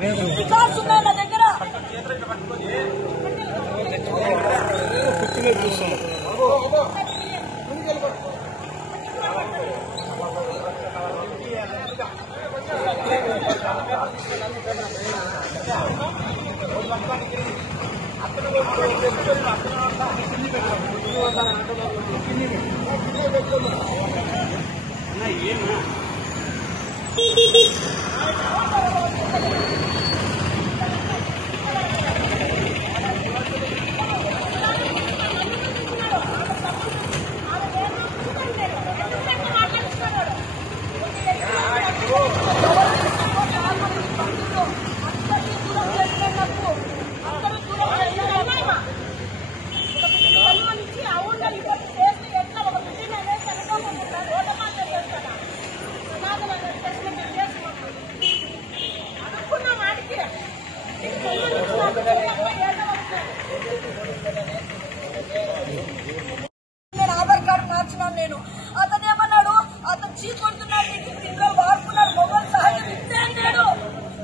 Records ఉన్నాయి నా దగ్గర. నేను ఆధార్ కార్డు మార్చినాను. నేను అతను ఏమన్నాడు, అతను చీజ్ కొడుతున్నాడు, ఇంట్లో వాడుకున్నాడు, మొబైల్ సహజం ఇస్తే అన్నాడు.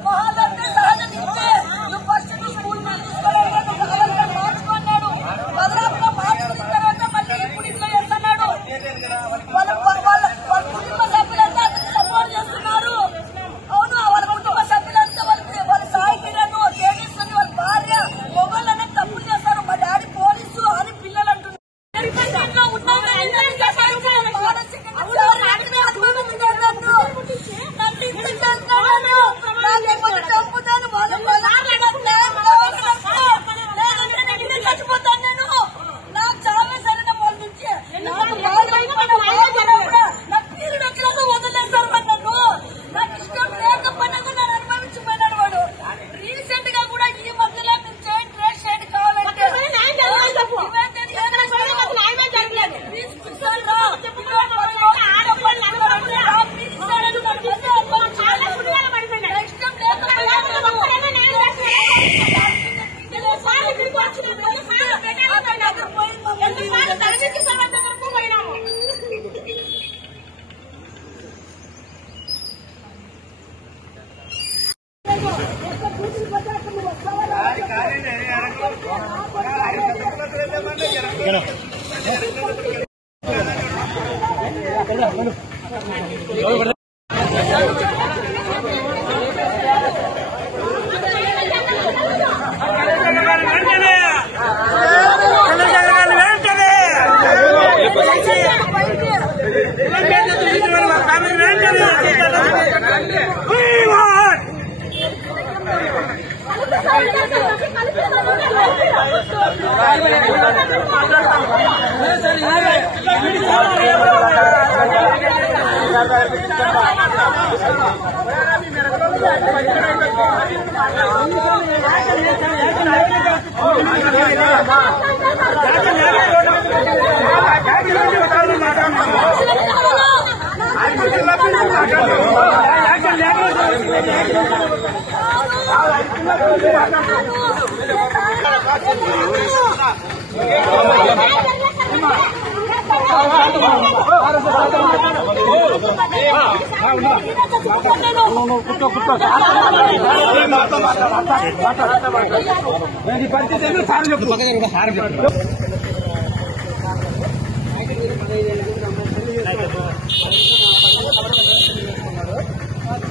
మహాలంటే సహజం ఇస్తే నువ్వు ఫస్ట్ స్కూల్ తీసుకోవాలి, నువ్వు ఆధార్ కార్డు మార్చుకున్నాడు. పదరాపుగా మార్చుకున్న తర్వాత మళ్ళీ ఇప్పుడు ఇంట్లో చేస్తున్నాడు. వాళ్ళ కుటుంబ సభ్యులంతా అతను సపోర్ట్ చేస్తున్నారు. అవును, వాళ్ళ కుటుంబ సభ్యులంతా వాళ్ళ సాయికిరణ్, తేజస్వని, వాళ్ళ భార్య మొబైల్ అనేది తప్పులు చేస్తారు. మా డాడీ పోలీసు అని పిల్లలు అంటున్నారు.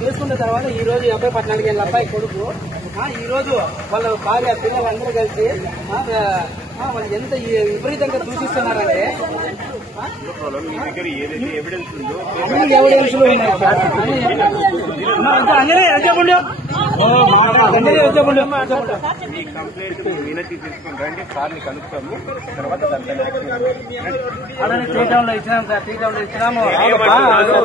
చేసుకున్న తర్వాత ఈ రోజు 14 ఏళ్ళ అబ్బాయి కొడుకు ఈ రోజు వాళ్ళ భార్య పిల్లలందరూ కలిసి వాళ్ళు ఎంత విపరీతంగా దూషిస్తున్నారంటే అన్ని ఎవిడెన్స్లు ఉన్నాయి. వినతి తీసుకుని రండి, సార్ని కలుపుతాము. తర్వాత అలానే టీటౌన్ లో ఇచ్చినాము సార్, టీటౌన్ లో ఇచ్చినాము.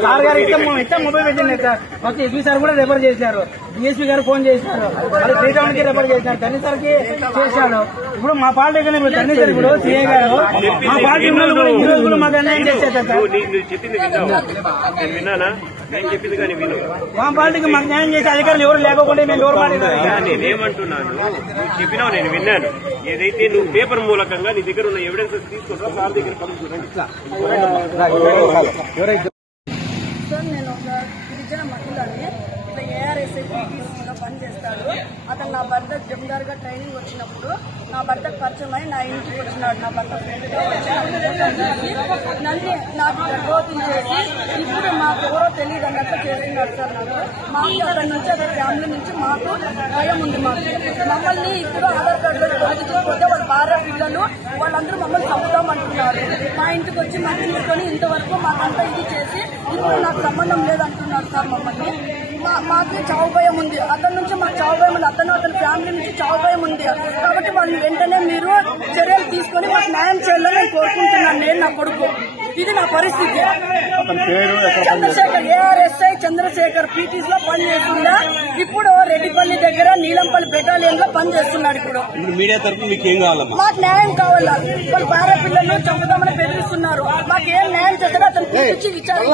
సార్ గారు ఇస్తాం మొబైల్ పెట్టింది సార్. మొత్తం ఎస్పీ సార్ కూడా రెఫర్ చేశారు, డిఎస్పీ గారు ఫోన్ చేశారు, అది టీటౌన్ కి రెఫర్ చేశారు, తన్ని సార్ కి చేశాడు. ఇప్పుడు మా పార్టీ తన్ని సార్ ఇప్పుడు సీఏ గారు మా పార్టీ ఈ రోజు కూడా మాకు అన్యాయం చేశారు సార్. చెప్పింది విన్నానా? నేను చెప్పింది కానీ విను. మా పార్టీకి మాకు న్యాయం చేసే అధికారులు ఎవరు లేకపోతే మేము ఎవరు నేనేమంటున్నాను, నువ్వు చెప్పినావు, నేను విన్నాను. ఏదైతే నువ్వు పేపర్ మూలకంగా నీ దగ్గర ఉన్న ఎవిడెన్సెస్ తీసుకుంటా సార్ దగ్గర సార్, నేను ఒక గిరిజన మహిళని ఇట్లా ఏఆర్ఎస్ఐ పనిచేస్తాడు. అతను నా భర్త జమీందార్ గా ట్రైనింగ్ వచ్చినప్పుడు నా భర్తకు పరిచయం అయి నా ఇంటికి వచ్చినాడు. నా భర్త ఫ్రెండ్ గా వచ్చి నన్ను నాకు గర్భవతం చేసి ఇప్పుడు మాకు ఎవరో తెలియదు అన్నట్టు చేస్తున్నాడు సార్. మాకు అక్కడి నుంచి అదే ఫ్యామిలీ నుంచి మాకు భయం ఉంది. మమ్మల్ని ఇప్పుడు ఆధార్ కార్డు పోతే వాళ్ళ భార్య పిల్లలు వాళ్ళందరూ మమ్మల్ని చంపుతామంటున్నారు. మా ఇంటికి వచ్చి మాకు తీసుకొని ఇంతవరకు మాకంతా ఇది చేసి ఇప్పుడు నాకు సంబంధం లేదంటున్నారు సార్. మమ్మల్ని మాకు చావు భయం ఉంది. అతని నుంచి మాకు చావు భయం ఉంది. అతను ఫ్యామిలీ నుంచి చావు భయం ఉంది. కాబట్టి వాళ్ళని వెంటనే మీరు చర్యలు తీసుకొని మాకు న్యాయం చేయాలని నేను కోరుకుంటున్నాను. నేను నా కొడుకు ఇది నా పరిస్థితి. చంద్రశేఖర్ ఏఆర్ఎస్ఐ చంద్రశేఖర్ పీటీస్ లో పనిచేస్తుందా. ఇప్పుడు రెడ్డిపల్లి దగ్గర నీలంపల్లి బెటాలియన్ లో పనిచేస్తున్నాడు. ఇప్పుడు మీడియా తరఫున మీకు ఏం కావాలమ్మా? మాకు న్యాయం కావాలా. వాళ్ళ భార్య పిల్లలు చంపుదామని బెదిరిస్తున్నారు. మాకు ఏం న్యాయం చేస్తారో అతను పిలిపించి విచారణ